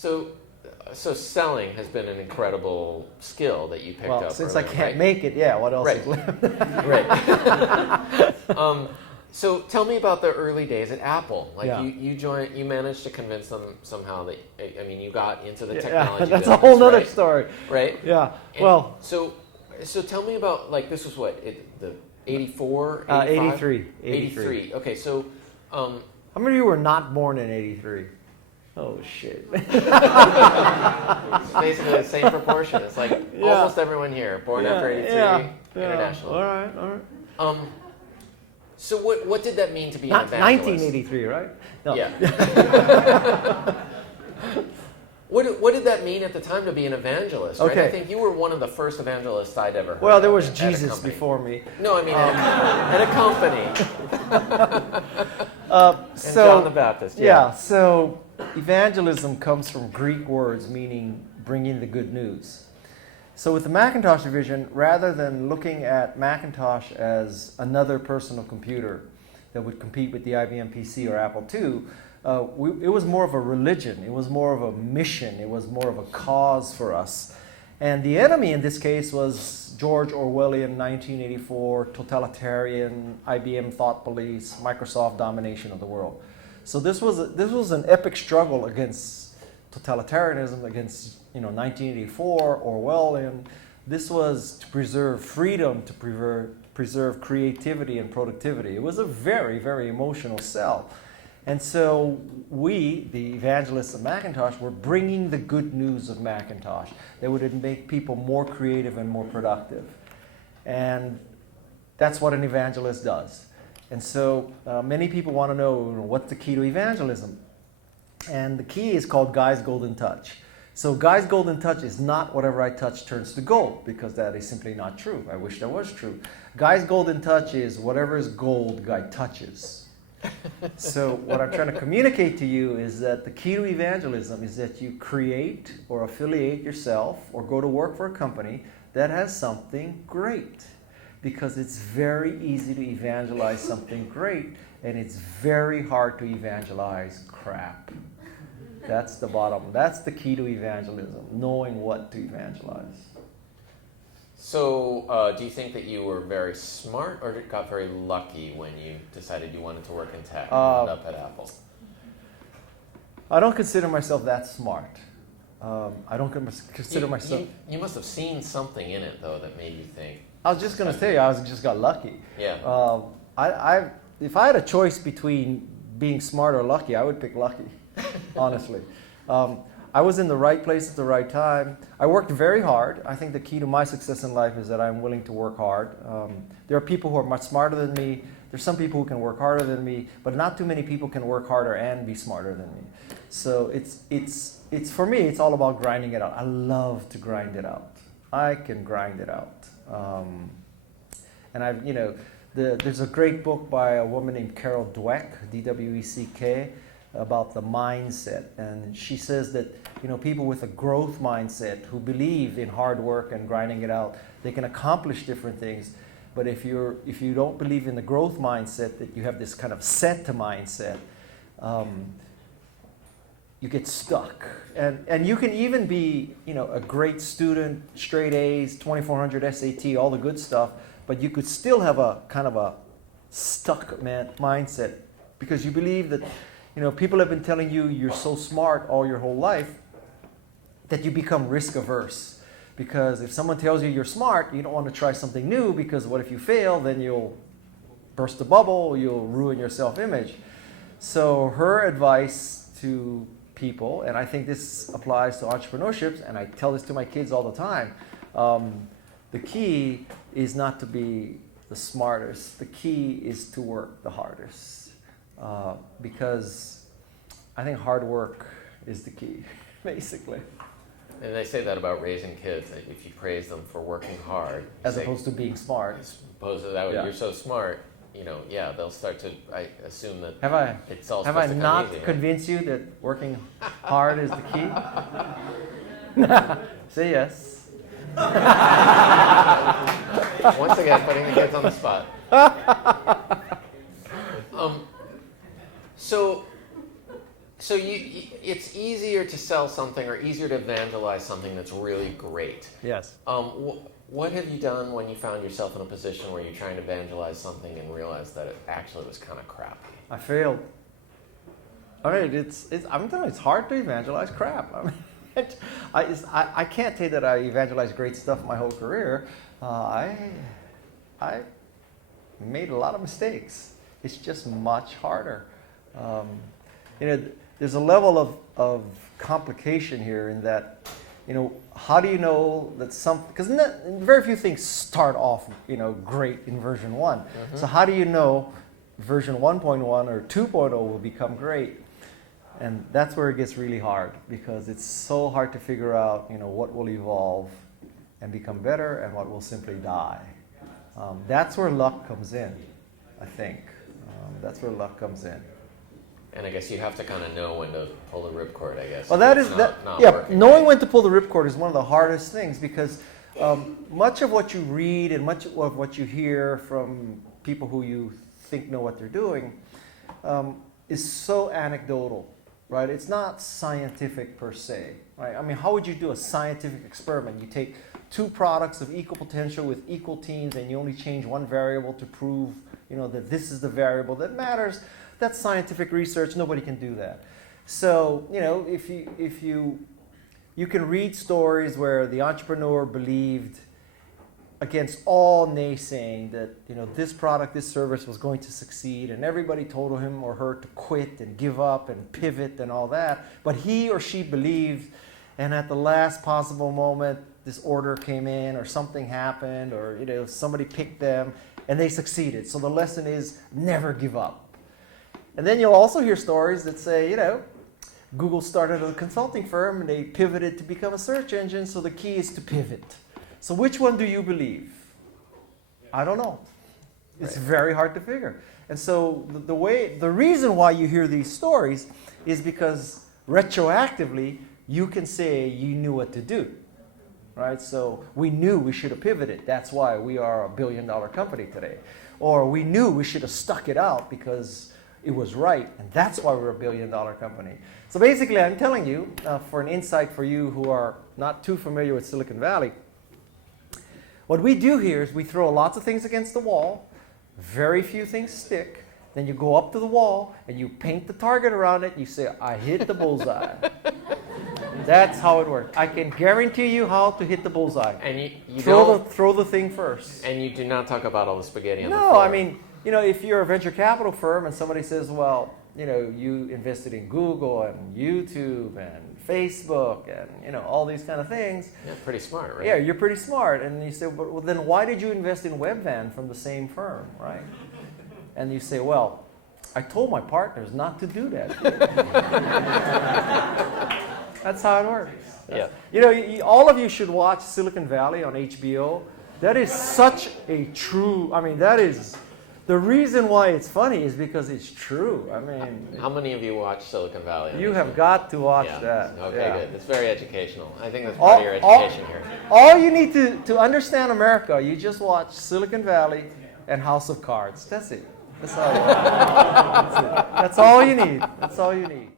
So selling has been an incredible skill that you picked up. Well, since I early, can't right? make it, yeah, what else Right. is left? Right. So tell me about the early days at Apple. Like Yeah. you managed to convince them somehow that, I mean, you got into the Yeah, technology that's business, a whole nother right? story. Right? Yeah, And well... So tell me about, like, this was what, the 84, 83. 83. Okay, so... How many of you were not born in 83? Oh, shit. It's basically the same proportion. It's like almost everyone here, born after 83, international. All right. So what did that mean to be an Not evangelist? 1983, right? No. Yeah. What did that mean at the time to be an evangelist? Right? Okay. I think you were one of the first evangelists I'd ever heard. Well, there of was at a Jesus company. before me. No, I mean at a company. And John the Baptist. Yeah, so evangelism comes from Greek words meaning bringing the good news. So with the Macintosh division, rather than looking at Macintosh as another personal computer that would compete with the IBM PC or Apple II, it was more of a religion. It was more of a mission. It was more of a cause for us. And the enemy in this case was George Orwellian 1984, totalitarian, IBM thought police, Microsoft domination of the world. So this was an epic struggle against totalitarianism, against 1984, Orwellian. This was to preserve freedom, to preserve creativity and productivity. It was a very, very emotional sell. And so we, the evangelists of Macintosh, were bringing the good news of Macintosh that would make people more creative and more productive. And that's what an evangelist does. And so many people want to know, what's the key to evangelism? And the key is called Guy's Golden Touch. So Guy's Golden Touch is not whatever I touch turns to gold, because that is simply not true. I wish that was true. Guy's Golden Touch is whatever is gold, Guy touches. So what I'm trying to communicate to you is that the key to evangelism is that you create or affiliate yourself or go to work for a company that has something great. Because it's very easy to evangelize something great, and it's very hard to evangelize crap. That's the key to evangelism, knowing what to evangelize. So do you think that you were very smart or got very lucky when you decided you wanted to work in tech and ended up at Apple? I don't consider myself that smart. I don't consider myself... You must have seen something in it, though, that made you think... I was just going to say, I just got lucky. Yeah. If I had a choice between being smart or lucky, I would pick lucky, honestly. I was in the right place at the right time. I worked very hard. I think the key to my success in life is that I'm willing to work hard. There are people who are much smarter than me. There's some people who can work harder than me, but not too many people can work harder and be smarter than me. So it's for me, it's all about grinding it out. I love to grind it out. I can grind it out. And there's a great book by a woman named Carol Dweck, D-W-E-C-K, about the mindset. And she says that, people with a growth mindset who believe in hard work and grinding it out, they can accomplish different things. But if you don't believe in the growth mindset, that you have this kind of set mindset, you get stuck. And you can even be, a great student, straight A's, 2400 SAT, all the good stuff, but you could still have a kind of a stuck mindset, because you believe that, people have been telling you you're so smart all your whole life that you become risk averse. Because if someone tells you you're smart, you don't want to try something new, because what if you fail? Then you'll burst the bubble, you'll ruin your self-image. So her advice to people, and I think this applies to entrepreneurship, and I tell this to my kids all the time, the key is not to be the smartest. The key is to work the hardest. Because I think hard work is the key, basically. And they say that about raising kids, that if you praise them for working hard... As opposed to being smart. As opposed to that, you're so smart, they'll start to assume that it's all supposed to come easy. Have I not convinced you that working hard is the key? Say yes. Once again, putting the kids on the spot. So it's easier to sell something or easier to evangelize something that's really great. Yes. What have you done when you found yourself in a position where you're trying to evangelize something and realized that it actually was kind of crappy? I failed. I mean, I'm telling you, it's hard to evangelize crap. I mean, I can't say that I evangelized great stuff my whole career. I made a lot of mistakes. It's just much harder. There's a level of complication here in that, how do you know that because very few things start off, great in version 1. Mm-hmm. So how do you know version 1.1 or 2.0 will become great? And that's where it gets really hard, because it's so hard to figure out, what will evolve and become better and what will simply die. That's where luck comes in, I think. That's where luck comes in. And I guess you have to kind of know when to pull the ripcord, I guess. Well, knowing when to pull the ripcord is one of the hardest things, because much of what you read and much of what you hear from people who you think know what they're doing is so anecdotal, right? It's not scientific per se, right? I mean, how would you do a scientific experiment? You take two products of equal potential with equal teams and you only change one variable to prove, that this is the variable that matters. That's scientific research. Nobody can do that. So, if you can read stories where the entrepreneur believed against all naysaying that, this product, this service was going to succeed, and everybody told him or her to quit and give up and pivot and all that, but he or she believed, and at the last possible moment, this order came in or something happened or, somebody picked them and they succeeded. So the lesson is never give up. And then you'll also hear stories that say, Google started a consulting firm and they pivoted to become a search engine, so the key is to pivot. So which one do you believe? I don't know. It's very hard to figure. And so the reason why you hear these stories is because retroactively you can say you knew what to do. Right? So we knew we should have pivoted. That's why we are a billion-dollar company today. Or we knew we should have stuck it out because it was right, and that's why we're a billion-dollar company. So basically, I'm telling you, for an insight for you who are not too familiar with Silicon Valley, what we do here is we throw lots of things against the wall, very few things stick, then you go up to the wall and you paint the target around it, and you say, I hit the bullseye. That's how it works. I can guarantee you how to hit the bullseye. And you throw the thing first. And you do not talk about all the spaghetti on the floor. No, I mean, if you're a venture capital firm and somebody says, well, you invested in Google and YouTube and Facebook and, all these kind of things. Yeah, pretty smart, right? Yeah, you're pretty smart. And you say, well, then why did you invest in Webvan from the same firm, right? And you say, well, I told my partners not to do that. That's how it works. Yeah. All of you should watch Silicon Valley on HBO. That is such a true, that is, the reason why it's funny is because it's true. How many of you watch Silicon Valley? You have got to watch that. Okay, good. It's very educational. I think that's part of your education here. All you need to understand America, you just watch Silicon Valley and House of Cards. That's it. That's all you need. That's all you need.